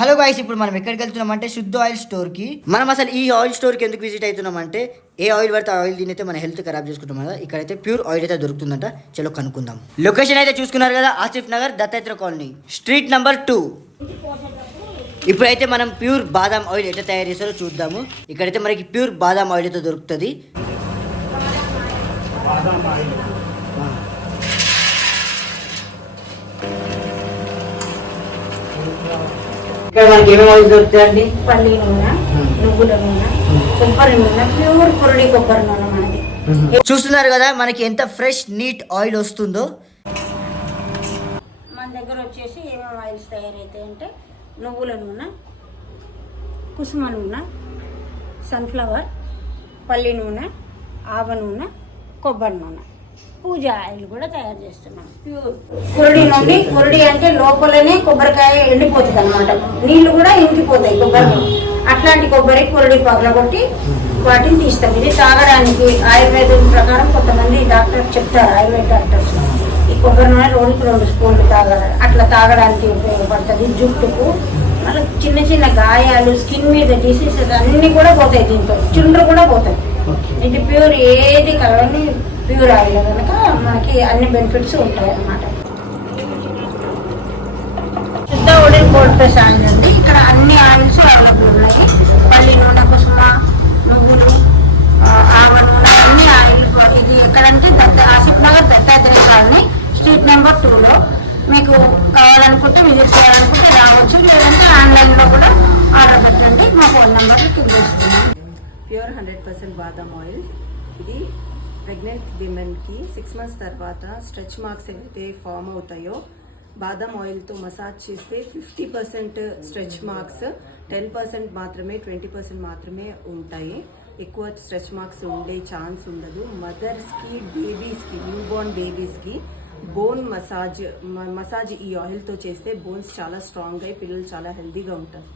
Hello guys, ఇప్పుడు మనం ఎక్కడికి వెళ్తున్నామంటే శుద్ధ ఆయిల్ స్టోర్కి. మనం అసలు ఈ ఆయిల్ స్టోర్కి ఎందుకు విజిట్ అవుతున్నామంటే, ఏ ఆయిల్ పడితే ఆయిల్ తినైతే మన హెల్త్ ఖరాబ్ చేసుకుంటాం కదా. ఇక్కడైతే ప్యూర్ ఆయిల్ అయితే దొరుకుతుందంట. చలో కనుక్కుందాం. లొకేషన్ అయితే చూసుకున్నారు కదా, Asif Nagar Dattatreya colony, street number 2. ఇప్పుడైతే మనం ప్యూర్ బాదాం ఆయిల్ ఎట్లా తయారు చేస్తారో చూద్దాము. ఇక్కడైతే మనకి ప్యూర్ బాదాం ఆయిల్ అయితే దొరుకుతుంది. ఇక్కడ మనకి ఏమేమి ఆయిల్ దొరుకుతాయండి? పల్లి నూనె, నువ్వుల నూనె, కొబ్బరి నూనె, ప్యూర్ కొరడి కొబ్బరి నూనె మనకి. చూస్తున్నారు కదా మనకి ఎంత ఫ్రెష్ నీట్ ఆయిల్ వస్తుందో. మన దగ్గర వచ్చేసి ఏమేమి ఆయిల్స్ తయారవుతాయంటే నువ్వుల నూనె, కుసుమ నూనె, సన్ఫ్లవర్, పల్లి నూనె, ఆవ నూనె, కొబ్బరి నూనె, పూజ ఆయిల్ కూడా తయారు చేస్తున్నాం. ప్యూర్ కురడి నుండి, కురడి అంటే లోపలనే కొబ్బరికాయ ఎండిపోతుంది అనమాట, నీళ్లు కూడా ఇంకిపోతాయి కొబ్బరి. అట్లాంటి కొబ్బరి కురడి పగలగొట్టి వాటిని తీస్తాం. ఇది తాగడానికి ఆయుర్వేదం ప్రకారం కొంతమంది డాక్టర్ చెప్తారు, ఆయుర్వేద డాక్టర్స్, ఈ కొబ్బరి నూనె రోజుకు 2 స్పూన్లు తాగాలి, అట్లా తాగడానికి ఉపయోగపడుతుంది. జుట్టుకు మళ్ళీ చిన్న చిన్న గాయాలు, స్కిన్ మీద డిసీజెస్ అన్ని కూడా పోతాయి, దీంతో చుండ్రు కూడా పోతాయి. ఇది ప్యూర్, ఏది కలవని ప్యూర్ ఆయిల్ కనుక మనకి అన్ని బెనిఫిట్స్ ఉంటాయి అన్నమాట. శుద్ధ ఒడిన్ కోల్డ్ ప్రెస్ ఆయిల్ అండి. ఇక్కడ అన్ని ఆయిల్స్ అవైలబుల్ ఉన్నాయి. పల్లి నూనె, కుసుమ, నువ్వులు, ఆవ నూనె, అన్ని ఆయిల్. ఇది ఎక్కడంటే Asif Nagar Dattatreya colony, street number 2లో. మీకు కావాలనుకుంటే విజిట్ చేయాలనుకుంటే రావచ్చు, లేదంటే ఆన్లైన్లో కూడా ఆర్డర్ పెట్టండి. మా ఫోన్ నెంబర్లు కింద ఇస్తున్నాం. ప్యూర్ 100% బాదం ఆయిల్. ఇది ప్రెగ్నెంట్ విమెన్కి 6 మంత్స్ తర్వాత స్ట్రెచ్ మార్క్స్ ఏవైతే ఫామ్ అవుతాయో బాదం ఆయిల్తో మసాజ్ చేస్తే 50% స్ట్రెచ్ మార్క్స్, 10% మాత్రమే, 20% మాత్రమే ఉంటాయి. ఎక్కువ స్ట్రెచ్ మార్క్స్ ఉండే ఛాన్స్ ఉండదు. మదర్స్కి, బేబీస్కి, న్యూ బోర్న్ బేబీస్కి బోన్ మసాజ్ ఈ ఆయిల్తో చేస్తే బోన్స్ చాలా స్ట్రాంగ్ అయ్యి పిల్లలు చాలా హెల్తీగా ఉంటారు.